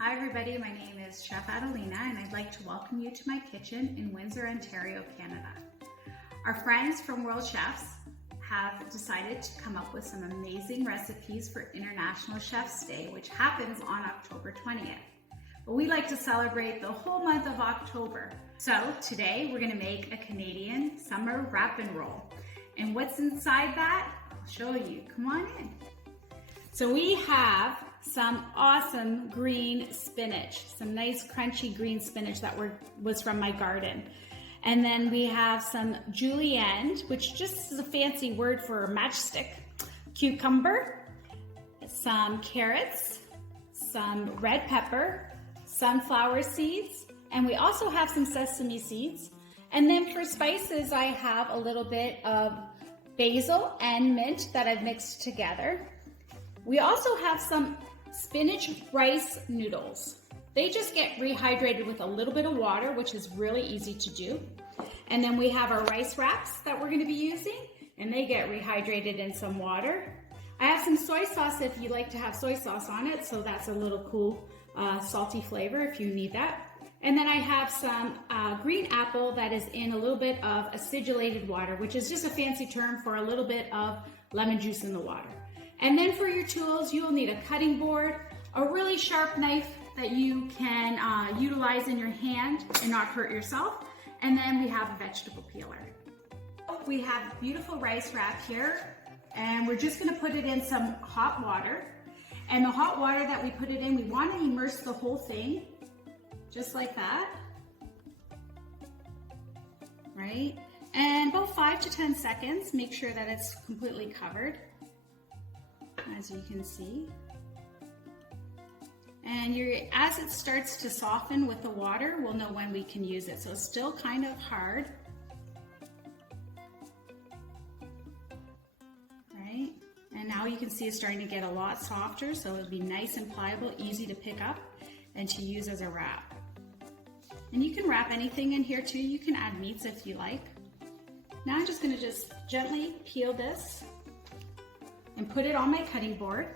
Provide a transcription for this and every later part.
Hi everybody, my name is Chef Adelina and I'd like to welcome you to my kitchen in Windsor, Ontario, Canada. Our friends from World Chefs have decided to come up with some amazing recipes for International Chef's Day, which happens on October 20th. But we like to celebrate the whole month of October. So today we're going to make a Canadian summer wrap and roll. And what's inside that? I'll show you. Come on in. So we have some awesome green spinach, some nice crunchy green spinach that was from my garden. And then we have some julienne, which just is a fancy word for matchstick, cucumber, some carrots, some red pepper, sunflower seeds, and we also have some sesame seeds. And then for spices, I have a little bit of basil and mint that I've mixed together. We also have some spinach rice noodles. They just get rehydrated with a little bit of water, which is really easy to do. And then we have our rice wraps that we're going to be using, and they get rehydrated in some water. I have some soy sauce if you like to have soy sauce on it, so that's a little cool salty flavor if you need that. And then I have some green apple that is in a little bit of acidulated water, which is just a fancy term for a little bit of lemon juice in the water. And then for your tools, you'll need a cutting board, a really sharp knife that you can utilize in your hand and not hurt yourself. And then we have a vegetable peeler. We have beautiful rice wrap here, and we're just gonna put it in some hot water. And the hot water that we put it in, we wanna immerse the whole thing, just like that, right? And about 5 to 10 seconds, make sure that it's completely covered, as you can see. And as it starts to soften with the water, we'll know when we can use it. So it's still kind of hard, right? And now you can see it's starting to get a lot softer, so it'll be nice and pliable, easy to pick up and to use as a wrap. And you can wrap anything in here too. You can add meats if you like. Now I'm just gonna just gently peel this and put it on my cutting board.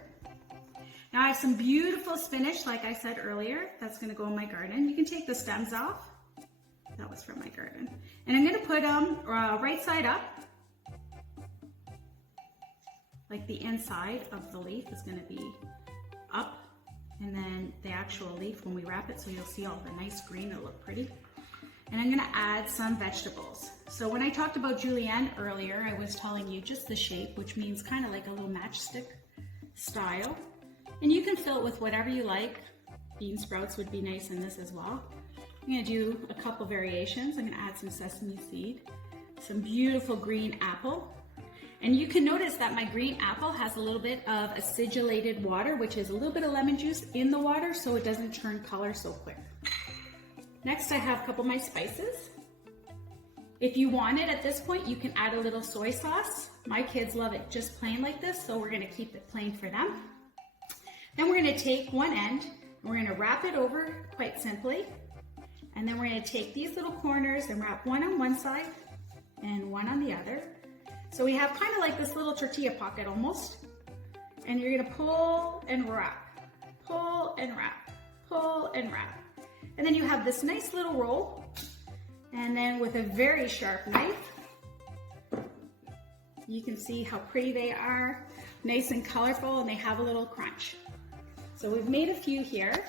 Now I have some beautiful spinach, like I said earlier, that's gonna go in my garden. You can take the stems off. That was from my garden. And I'm gonna put them right side up. Like the inside of the leaf is gonna be up, and then the actual leaf when we wrap it, so you'll see all the nice green, it'll look pretty. And I'm gonna add some vegetables. So when I talked about julienne earlier, I was telling you just the shape, which means kind of like a little matchstick style. And you can fill it with whatever you like. Bean sprouts would be nice in this as well. I'm gonna do a couple variations. I'm gonna add some sesame seed, some beautiful green apple. And you can notice that my green apple has a little bit of acidulated water, which is a little bit of lemon juice in the water so it doesn't turn color so quick. Next, I have a couple of my spices. If you want it at this point, you can add a little soy sauce. My kids love it just plain like this, so we're gonna keep it plain for them. Then we're gonna take one end, and we're gonna wrap it over quite simply. And then we're gonna take these little corners and wrap one on one side and one on the other. So we have kind of like this little tortilla pocket almost. And you're gonna pull and wrap, pull and wrap, pull and wrap. And then you have this nice little roll. And then with a very sharp knife, you can see how pretty they are, nice and colorful, and they have a little crunch. So we've made a few here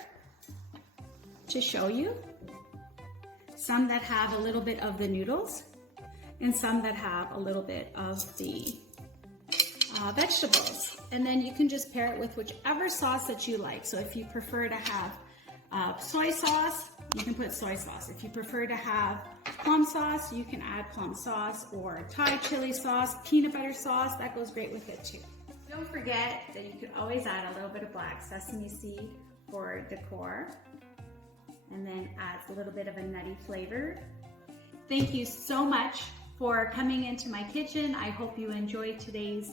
to show you. Some that have a little bit of the noodles and some that have a little bit of the vegetables. And then you can just pair it with whichever sauce that you like. So if you prefer to have soy sauce, you can put soy sauce. If you prefer to have plum sauce, you can add plum sauce, or Thai chili sauce, peanut butter sauce, that goes great with it too. Don't forget that you could always add a little bit of black sesame seed for decor, and then adds a little bit of a nutty flavor. Thank you so much for coming into my kitchen. I hope you enjoyed today's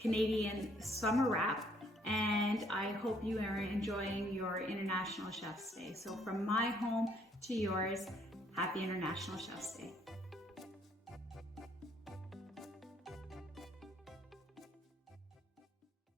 Canadian summer wrap, and I hope you are enjoying your International Chef's Day. So from my home to yours, happy International Chef's Day.